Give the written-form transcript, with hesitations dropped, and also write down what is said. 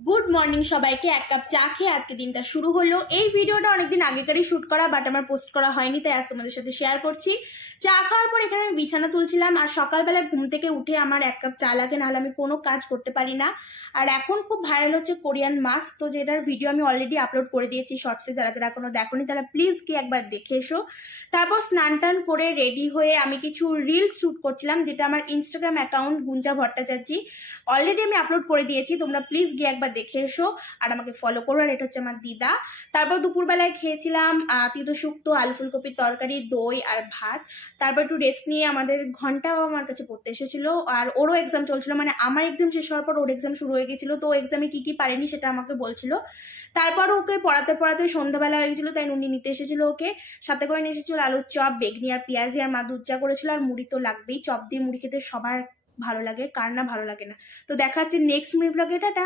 Good morning সবাইকে। এক cup চা খেয়ে আজকে দিনটা শুরু হলো। এই ভিডিওটা অনেকদিন আগেকারই শ্যুট করা, বাট আমার পোস্ট করা হয়নি, তাই আজ তোমাদের সাথে শেয়ার করছি। চা খাওয়ার পর এখানে আমি বিছানা তুলছিলাম, আর সকালবেলা ঘুম থেকে উঠে আমার এক কাপ চা লাগে, নাহলে আমি কোনো কাজ করতে পারি না। আর এখন খুব ভাইরাল হচ্ছে কোরিয়ান মাস্ক, তো যেটার ভিডিও আমি অলরেডি আপলোড করে দিয়েছি শর্টসে। যারা যারা এখনো দেখোনি তারা প্লিজ গিয়ে একবার দেখে এসো। তারপর স্নান টান করে রেডি হয়ে আমি কিছু রিলস শ্যুট করছিলাম, যেটা আমার Instagram account Gunja Bhattacharya already আমি আপলোড করে দিয়েছি। তোমরা প্লিজ গিয়ে একবার দেখে এসো আর আমাকে ফলো করো। আর এটা হচ্ছে আমার দিদা। তারপর দুপুরবেলায় খেয়েছিলাম তিতো শুক্তো, আলু ফুলকপির তরকারি, দই আর ভাত। তারপর একটু রেস্ট নিয়ে আমাদের ঘন্টাও আমার কাছে পড়তে এসেছিল, আর ওরও এক্সাম চলছিল, মানে আমার এক্সাম শেষ হওয়ার পর ওর এক্সাম শুরু হয়ে গেছিলো। তো এক্সামে কি কি পারেনি সেটা আমাকে বলছিল। তারপর ওকে পড়াতে পড়াতে সন্ধ্যাবেলা হয়ে গেছিলো, তাই নুনি নিতে এসেছিল ওকে। সাথে করে নিয়ে এসেছিল আলুর চপ, বেগনি আর পেঁয়াজি, আর মা দুধ চা করেছিল। আর মুড়ি তো লাগবেই, চপ দিয়ে মুড়ি খেতে সবার ভালো লাগে, কার না ভালো লাগে না। তো দেখা হচ্ছে নেক্সট মিনি ব্লগে। টাটা।